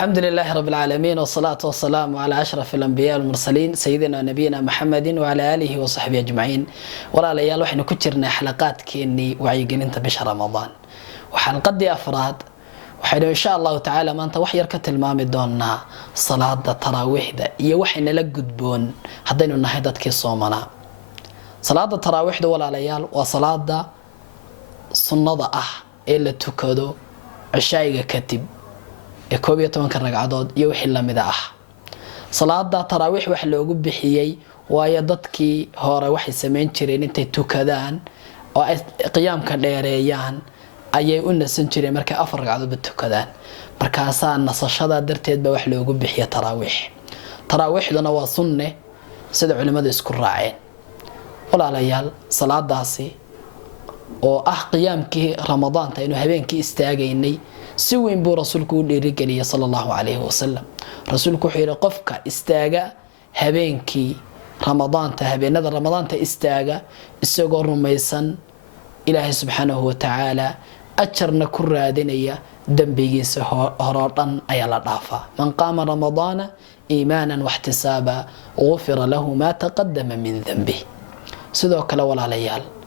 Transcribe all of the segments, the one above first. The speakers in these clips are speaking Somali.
الحمد لله رب العالمين والصلاة والسلام على أشرف الأنبياء والمرسلين سيدنا نبينا محمد وعلى آله وصحبه أجمعين. ولا ليال وحنا كترنا حلقات كيني وعيقين انت بشهر رمضان وحلقة دي أفراد وحنا إن شاء الله تعالى ما انت وحير كتلمامي دونا صلاة التراويح دا إيا وحنا لقد بون حدينو نهيدات كي صومنا صلاة التراويح دا ولا ليال وصلاة دا صنادة إلا تكدو عشايقة كتب كوبية طبعاً كرجعات يوحي الله مذاح صلاة تراويح وحلا وجب بحيي ويضتكي هورا وحي سمين ترين انت توكدان أو قيام كالليريان أي قلنا سنتري مركا أفرق عدو بالتوكدان مركا سان نصشدا درتيد بوحلا وجب بحيي تراويح لنا وصنة سيد علماء يذكر راعين ولا ليال صلاة داسي oo qiyaamkii Ramadan ta inuu habeenkii istaagaynay si weyn buu rasuulku u dhiirigeliyay sallallahu alayhi wasallam rasuulku wuxuu yiri qofka istaaga habeenkii Ramadan ta habeenada Ramadan ta istaaga isagoo rumaysan Ilaahay subhanahu wa ta'ala ajarna ku raadinaya dambigiisa horodhan ayaa la dhaafaa man qaama Ramadana iimanan wa ihtisaba ghufira lahu ma taqaddama min dhanbihi sidoo kale walaalayaal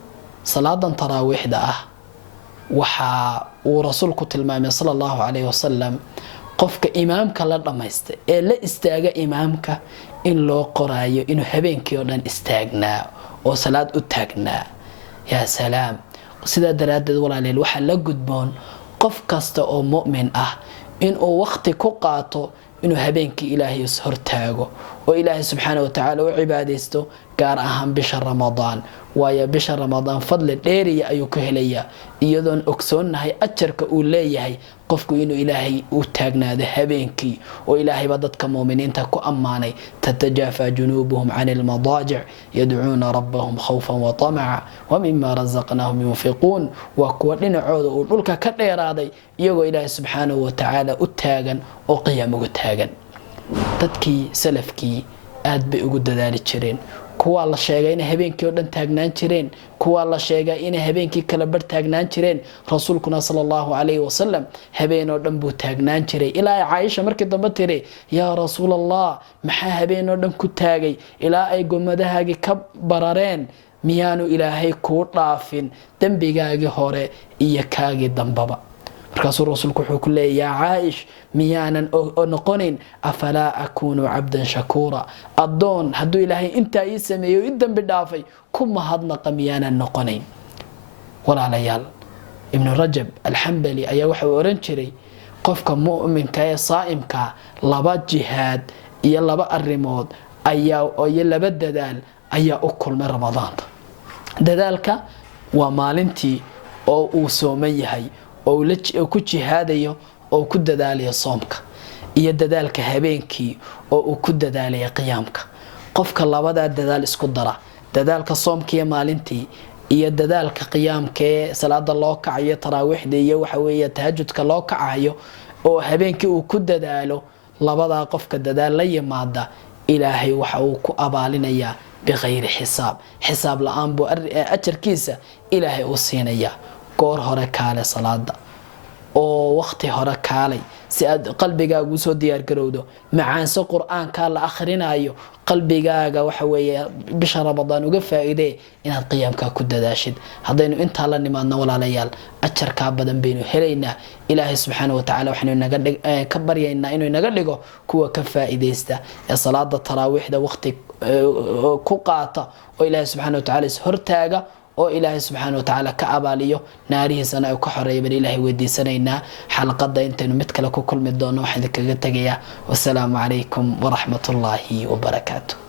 صلاة تراويح ده وحا ورسولك تلمامي صلى الله عليه وسلم قفك إمامك لما لا استاغ إمامك إن لو قرايو إنه هبينك يودان استاغنا وصلاة اتاغنا يا سلام سيدا درادد ولا ليل وحا لقدبون قف كاستا أو مؤمن إنه وقت كقاطو إنه هبينك إلهي يسهر تاغو وإلهي سبحانه وتعالى وعباديستو قار أهم بشهر رمضان ويا بشهر رمضان فضل ديري أيو كهليا إيضاً أكسون هاي أجرك أولي هاي قفكو إنو إلهي أتاقنا ذا هبينكي وإلهي بددك مؤمنين تاكو أماني تتجافى جنوبهم عن المضاجع يدعون ربهم خوفا وطمعا ومما رزقناهم ينفقون وكوالين عوض أولوكا كالإرادي يقو إلهي سبحانه وتعالى أتاقا وقيام أتاقا تدكي سلفكي aad bay ugu dadaali jireen kuwa la sheegay in habeenkii oo dhan taagnaan jireen kuwa la sheegay in habeenkii kala bar taagnaan jireen rasuulkuna sallallahu alayhi wasallam habeen oo dhan buu taagnaan jiray ilaa Aisha markii dambe tiri ya rasuulallah maxaa habeen oo dhan ku taagay ilaa ay gomadahaagi ka barareen miyaanu ilaahay ku dhaafin dambigaagi hore iyo kaagi dambaba markaasuu rasuulku wuxuu ku leeyahay Aish miyaanan noqonin afala akunu abdan shakura adoon haduu ilaahay inta ii sameeyo dambi dhaafay kuma hadnaqa miyaanan noqonin walaalayaal ibn rajab al-hanbali ayaa wuxuu oran jiray qofka mu'minka ee saa'imka laba jihaad iyo laba arimood ayaa laba dadaal ayaa u kulmay ramadaanta dadaalka waa maalintii oo uu sooman yahay oo ku jihaadayo oo ku dadaalayo soomka iyo dadaalka habeenkii oo uu ku dadaalayo qiyaamka qofka labada dadaal isku dara dadaalka soomka iyo maalintii iyo dadaalka qiyaamka ee salaada loo kacayo taraawiixda iyo waxa weeye tahajjudka loo kacayo oo habeenkii uu ku dadaalo labada qofka dadaal la yimaada ilaahay waxa uu ku abaalinaya بغير حساب لآن بو أجر كيسا إلهي أصينيا goor hore kaale salaada oo waqti hore kaalay si aad qalbigaaga u soo diyaar garowdo macaanso quraanka la akhrinayo qalbigaaga waxa weeye bisha Ramadan uga faa'iiday inaad qiyaamka ku dadaashid hadaynu inta la nimaadna walaalayaal ajarka badan baynu helaynaa ilaahay subhanahu wa ta'ala waxaynu naga ka baryaynaa inuu naga dhigo kuwa ka faa'iideysta ee salaada taraawiixda waqti ku qaata oo ilaahay subhanahu wa ta'ala hortaaga oo ilaahay subhanahu wa ta'ala ka abaaliyo naarihiisana ay ku xoreeyay ilaahay weydiisanayna xalqada intaynu mid kale ku kulmi doono waxaan kaga tagayaa wassalaamu alaykum wa rahmatullahi wa barakaatuh